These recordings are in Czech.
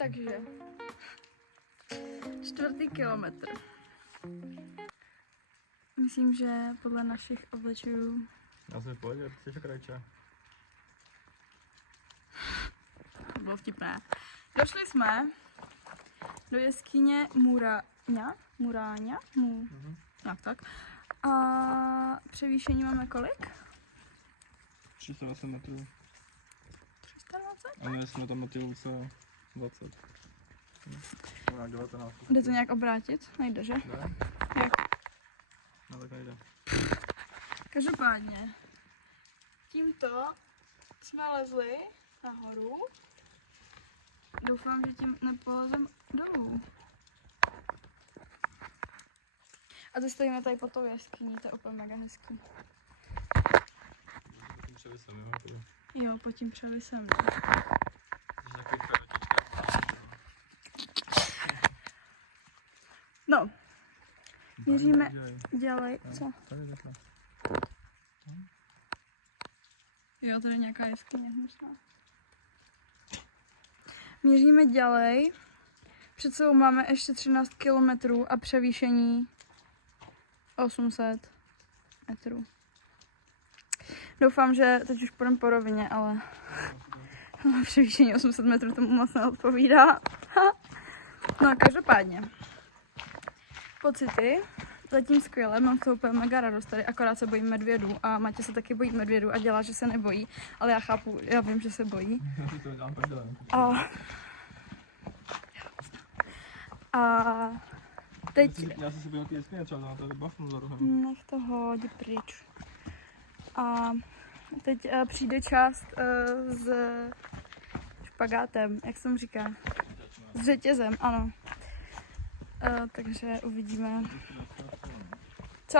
Takže 4. kilometr. Myslím, že podle našich obličejů... Já jsem v pohodě, jsi krajče. To bylo vtipné. Došli jsme do jeskyně Muráňa? Jak tak. A převýšení máme kolik? 308 metrů. 320? A my jsme tam na ty luce 20. No, 19. Jde to nějak obrátit? Nejde, že? Ne? Jak? No tak nejde. Každopádně, tímto jsme lezli nahoru. Doufám, že tím nepolezem dolů. A teď stojíme tady pod tou jeskyní, to je úplně mega hezký. Tím převisem, jo? Jo, pod tím převisem. No, měříme dělej, co? Tady je takhle. Jo, tady je nějaká jeskyně hnusná. Měříme dělej. Před sebou máme ještě 13 kilometrů a převýšení 800 metrů. Doufám, že teď už půjdeme po rovině, ale převýšení 800 metrů tomu moc neodpovídá. No, každopádně. Pocity. Zatím skvěle, mám to úplně mega radost tady, akorát se bojím medvědů a Matěj se taky bojí medvědů a dělá, že se nebojí, ale já chápu, já vím, že se bojí. A teď... Já jsem se byl ty jeskyně, třeba na tady bafnu za rohem. Nech to hodí pryč. A teď přijde část s špagátem, jak se mu říká? S řetězem, ano. Takže uvidíme. Co?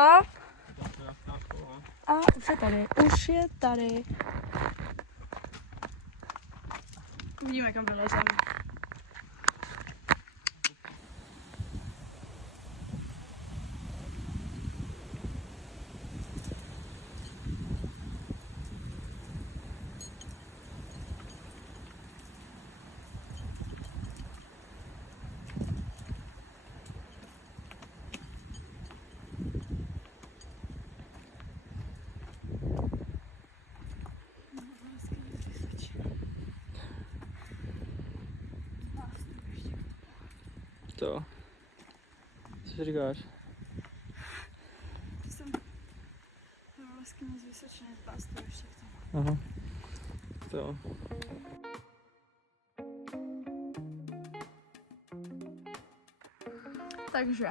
A už je tady, už je tady. Uvidíme, kam vylezeme. Co? Co říkáš? Jsem vlastně z Vysočiny, z Bástu ještě k tomu. Aha. Co? Takže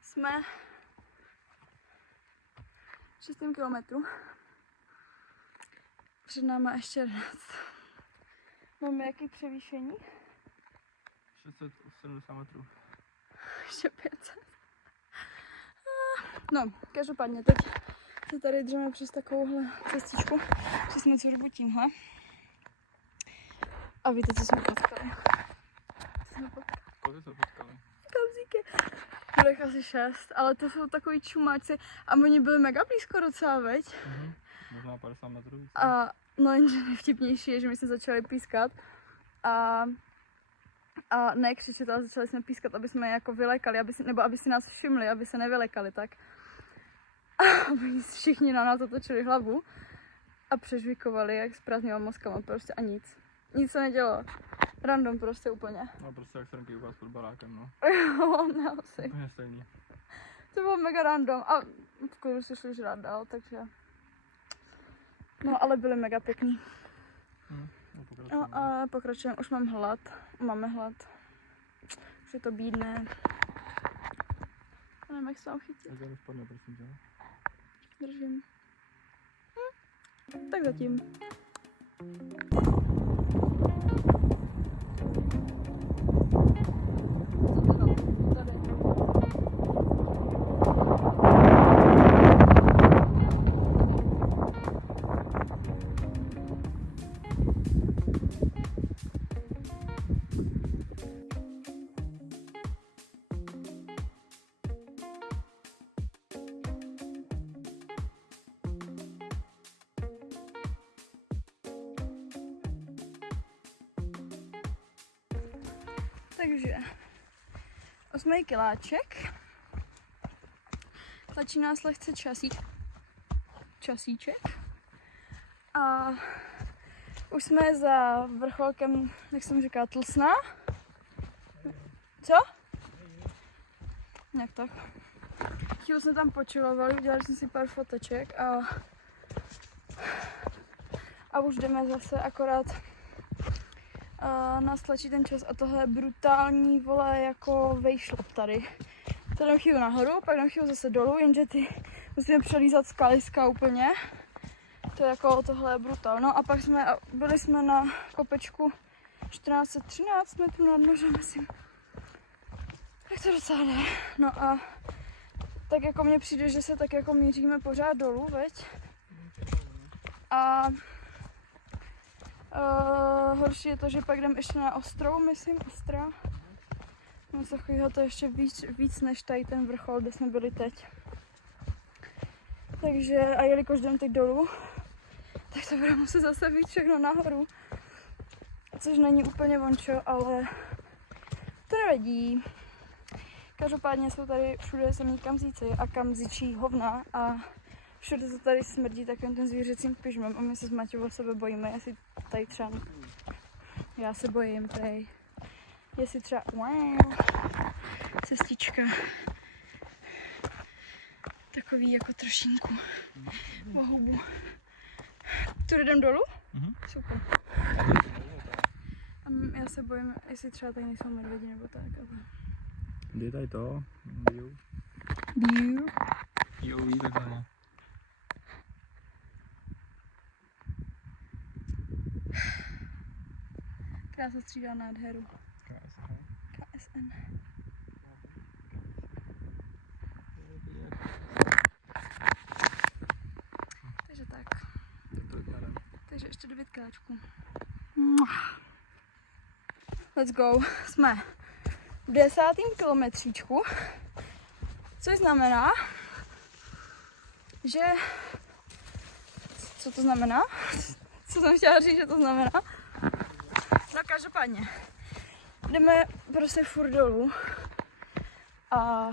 jsme v 6. kilometru. Před náma ještě 11. Máme jaký převýšení? 670 metrů. Ještě 500. No, každopádně teď se tady držíme přes takovouhle cestičku. Že jsme co dobu tímhle. A víte, co jsme potkali? Kolik jsme potkali? Kamzíky. Bylo jich asi 6, ale to jsou takový čumáci a oni byli mega blízko docela, veď? Možná 50 metrů. A no jenže nejvtipnější je, že my jsme začali pískat a ne křičet, ale začali jsme pískat, aby jsme je jako vylekali, nebo aby si nás všimli, aby se nevylekali, tak. A oni všichni na nás otočili hlavu a přežvikovali, jak s prázdnýma mozkama, prostě a nic. Nic se nedělo. Random prostě úplně. No prostě jak srnky s fotbalákem, no. Jo, ne, asi. Úplně stejný. To bylo mega random a v klidu si šli žrát dál, takže... No, ale byly mega pěkný. No a pokračujeme, už mám hlad, máme hlad. Už je to bídné. Nevím, jak se tam chytit. Tak já spadne, prosím tě. Držím. Tak zatím. Takže 8. kiláček. Tlačí nás lehce časíček. A už jsme za vrcholkem, jak jsem říkala, Tlsná. Co? Jak tak. Chvíli jsme tam počilovali, udělali jsme si pár foteček a už jdeme zase, akorát nás tlačí ten čas a tohle je brutální, vole, jako vejšlap tady. To jdem chvíli nahoru, pak jdem chvíli zase dolů, jenže ty musíme přelízat skaliska úplně. To je jako, tohle je brutál. No a pak byli jsme na kopečku 1413 metrů nad mořem, myslím. Tak to docela jde. No a tak jako mně přijde, že se tak jako míříme pořád dolů, veď? A horší je to, že pak jdem ještě na Ostrou, myslím, Ostra. No takovýho to ještě víc než tady ten vrchol, kde jsme byli teď. Takže a jelikož jdem teď dolů, tak to bude muset zase být všechno nahoru. Což není úplně vončo, ale to nevadí. Každopádně jsou tady všude samý kamzíci a kamzičí hovna a všude to tady smrdí takovým tím zvířecím pyžmem a my se s Maťou o sebe bojíme, jestli tady třeba... Já se bojím, prej. Jestli třeba... Wow, cestička. Takový jako trošinku o hubu. Tu jdem dolů? Super. A já se bojím, jestli třeba tady nejsou medvědi nebo tak. Ale... Kde je tady to? Jo, ví takhle. Krása střídá nádheru. KSN. Takže tak. Takže ještě 9 kiláčků. Let's go. Jsme v 10. kilometříčku, což znamená, že... Co to znamená? Co jsem chtěla říct, že to znamená? No každopádně, jdeme prostě furt dolů a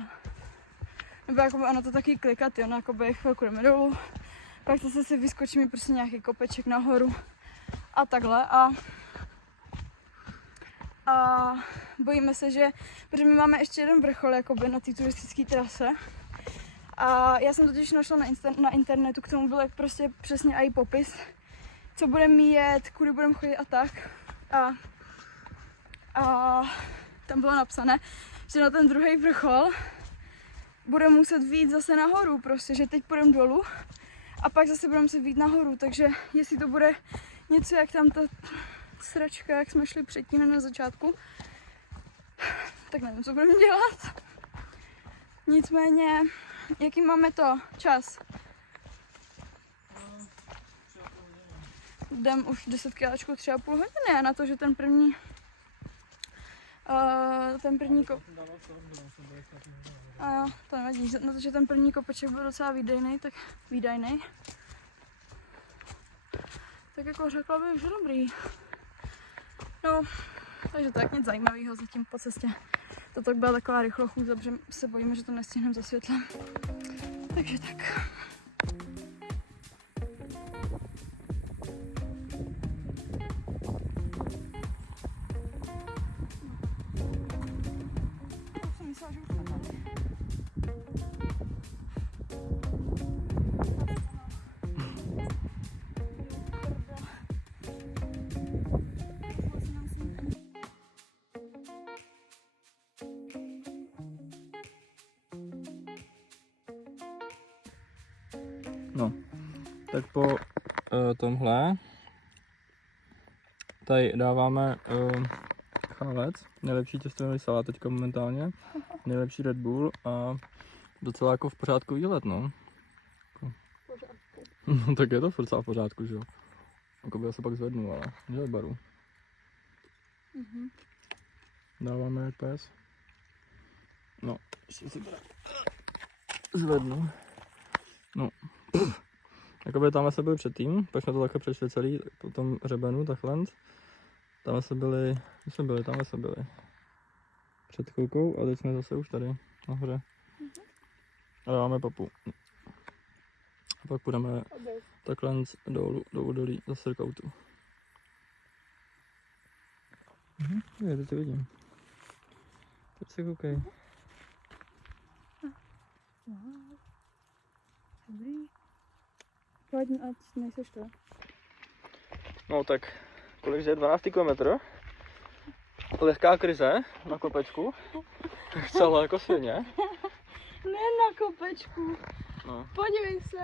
nebo jakoby ono to taky klikat, jo, no jakoby chvilku jdeme dolů, pak zase si vyskočíme prostě nějaký kopeček nahoru a takhle a bojíme se, že, protože my máme ještě jeden vrchol jakoby na té turistické trase a já jsem totiž našla na internetu, k tomu byl prostě přesně i popis, co budeme jet, kudy budeme chodit a tak. A tam bylo napsané, že na ten druhý vrchol budeme muset vyjít zase nahoru, prostě, že teď půjdeme dolů a pak zase budeme muset vyjít nahoru, takže jestli to bude něco jak tam ta sračka, jak jsme šli předtím na začátku, tak nevím, co budeme dělat. Nicméně, jaký máme to čas? Jdem už 10 kiláčků 3,5 hodiny a na to, že ten první to nevadí, na to, že ten první kopeček byl docela výdajný, tak jako řekla bych, že dobrý. No, takže tak, nic zajímavého zatím po cestě. Toto byla taková rychlochůze, protože se bojíme, že to nestihneme za světlem. Takže tak. No, tak po tomhle tady dáváme chálec, nejlepší těstový salát teďka momentálně, nejlepší Red Bull a docela jako v pořádku výlet, no. No tak je to docela v pořádku, že jo. Jakoby já se pak zvednu, ale že baru. Dáváme jak pes. No, ještě si teda zvednu. No. Jakoby tam jsme byli předtím, pak jsme to takhle přešli celý po tom řebenu, takhle. Tam jsme byli, tam jsme byli. před chvilkou a teď jsme zase už tady nahoře. Ale máme papu. A pak půjdeme takhle dolů, do údolí za Srkoutu. Je, teď to vidím. Teď se koukej. Dobrý. Pojď, ať nejseš to. No tak, kolik je 12. kilometr? Lehká krize na kopečku. Celé jako svině. Ne na kopečku. No. Podívej se.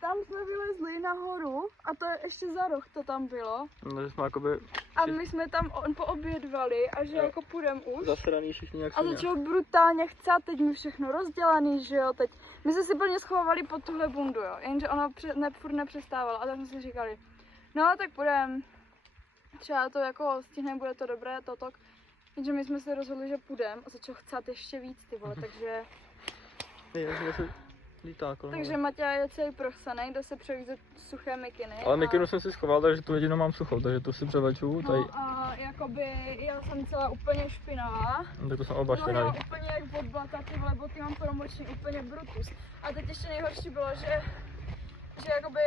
Tam jsme vylezli nahoru a to je ještě za roh to tam bylo. No, že jsme jakoby A my jsme tam poobědvali a že Jo. jako půjdem už. zasraný všichni jak A svině. začalo brutálně chcát, teď mi všechno rozdělaný, že jo, teď. My jsme si plně schovali pod tuhle bundu, jo, jenže ona furt nepřestávala a tak jsme si říkali, no tak půjdem, třeba to jako stihneme, bude to dobré, totok. Jenže my jsme se rozhodli, že půjdem a začalo chcát ještě víc, ty vole, takže... Je, že lítá kolem. Takže Matěj je celý prochsaný, jde se převízet suché mikiny. Ale mikinu jsem si schoval, takže tu jedinou mám suchou, takže tu si převleču. Tady. No a jakoby já jsem celá úplně špinavá. No, tak to jsem oba No špinavý. jo, úplně jak od blata, ty vole boty mám promoční, úplně brutus. A teď ještě nejhorší bylo, že jakoby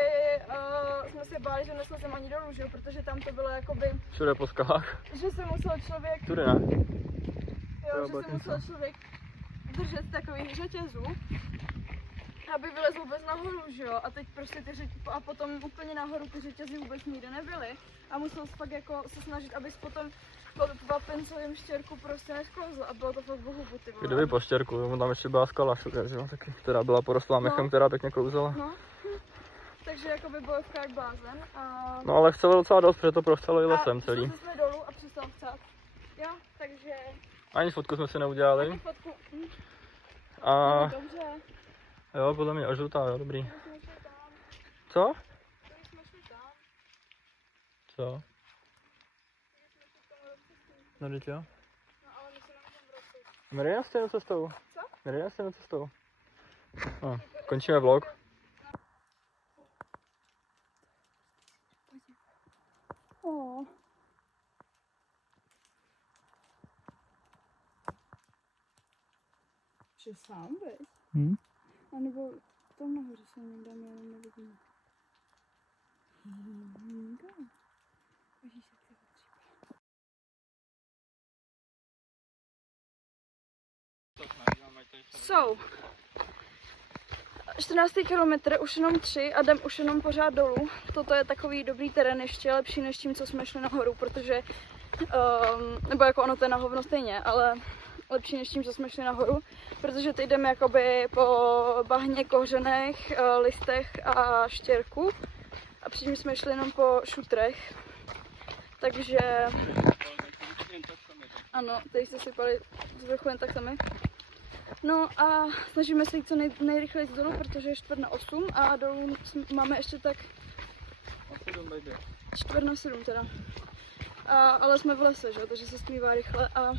jsme se báli, že neslezem ani dolů, že jo, protože tam to bylo jakoby, Všude po skalách. že se musel člověk, Tudy ne. jo, Jo, že se bokem musel se. člověk držet takových řetězů, aby vylezl vůbec nahoru, že jo, a teď prostě a potom úplně nahoru ty řetězy vůbec nikde nebyly a musel jsi fakt jako se snažit, abys potom po vapencovém štěrku prostě nesklouzl a bylo to fakt bohubu, ty vole. Kdyby po štěrku, tam ještě byla skala všude, že jo, taky, která byla porostlá mechem, která pěkně klouzala. No, takže jakoby bojovka jak blázen a... No ale chcelo docela dost, protože to prochcelo i lesem celý. A jsme dolů a přestal chcát. Jo, takže... Ani fotku jsme si neudělali. Ani fotku. A Dobře. jo, podle mě žlutá, jo, dobrý. Když jsme šli tam. Co? Když jsme šli tam. Co? Když jsme šli tam rozcestí. No teď jo. No ale my se nemůžeme vracet. My jdeme stejnou cestou. Co? My jdeme stejnou cestou. No, končíme vlog. Oh. Že sám, veď? A nebo tam nahoře se někde dáme, jenom nevidíme. Ježíš, jak se to So, 14. kilometr, už jenom 3 a jdem už jenom pořád dolů. Toto je takový dobrý terén, ještě lepší než tím, co jsme šli nahoru, protože, nebo jako ono to je na hovno stejně, ale lepší než tím, co jsme šli nahoru, protože teď jdeme jakoby po bahně, kořenech, listech a štěrku a předtím jsme šli jenom po šutrech, takže ano, tady se sypali z vrchu jen tak sami. No a snažíme se jít co nejrychleji dolů, protože je 7:45 a dolů máme ještě tak 6:45 teda. Ale jsme v lese, že? Takže se zpívá rychle a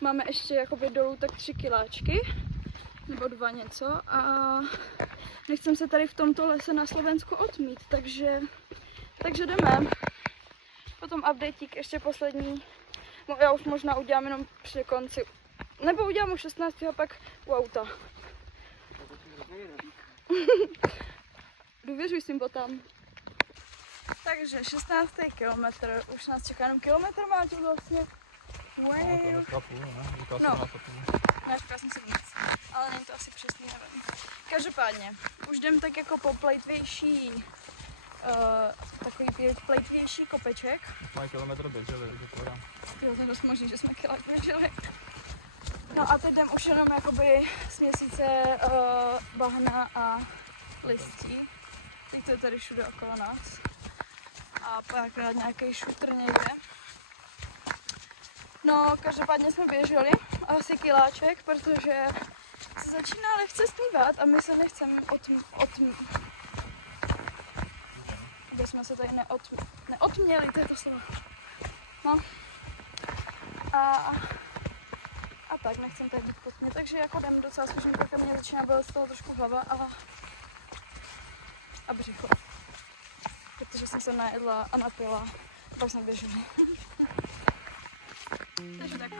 máme ještě jakoby dolů tak 3 kiláčky, nebo 2 něco a nechcem se tady v tomto lese na Slovensku otmít, takže jdeme. Potom updateík ještě poslední, no já už možná udělám jenom při konci. Nebo udělám u 16. a pak u auta. Důvěřuj svým botám. Takže 16. kilometr, už nás čeká jenom kilometr, Máťo, vlastně. Wow. No, neříkala jsem si nic, ale není to asi přesný, nevím. Každopádně, už jdem tak jako po plejtvější, takový plejtvější kopeček. Mají kilometr běželi, takže to je. Jo, to je dost možný, že jsme kilák běželi. No a teď jdem už jenom jakoby z měsíce bahna a listí. Teď to je tady všude okolo nás. A párkrát nějaký šutr někde. No, každopádně jsme běželi asi kiláček, protože se začíná lehce stmívat a my se nechceme aby jsme se tady neotměli, to je to slovo. No. A tak, nechcem tady být potmě, takže jako jdem docela slušně, protože mě začíná bolet z toho trošku hlava a břicho. Protože jsem se najedla a napila, pak jsme běželi. Takže tak.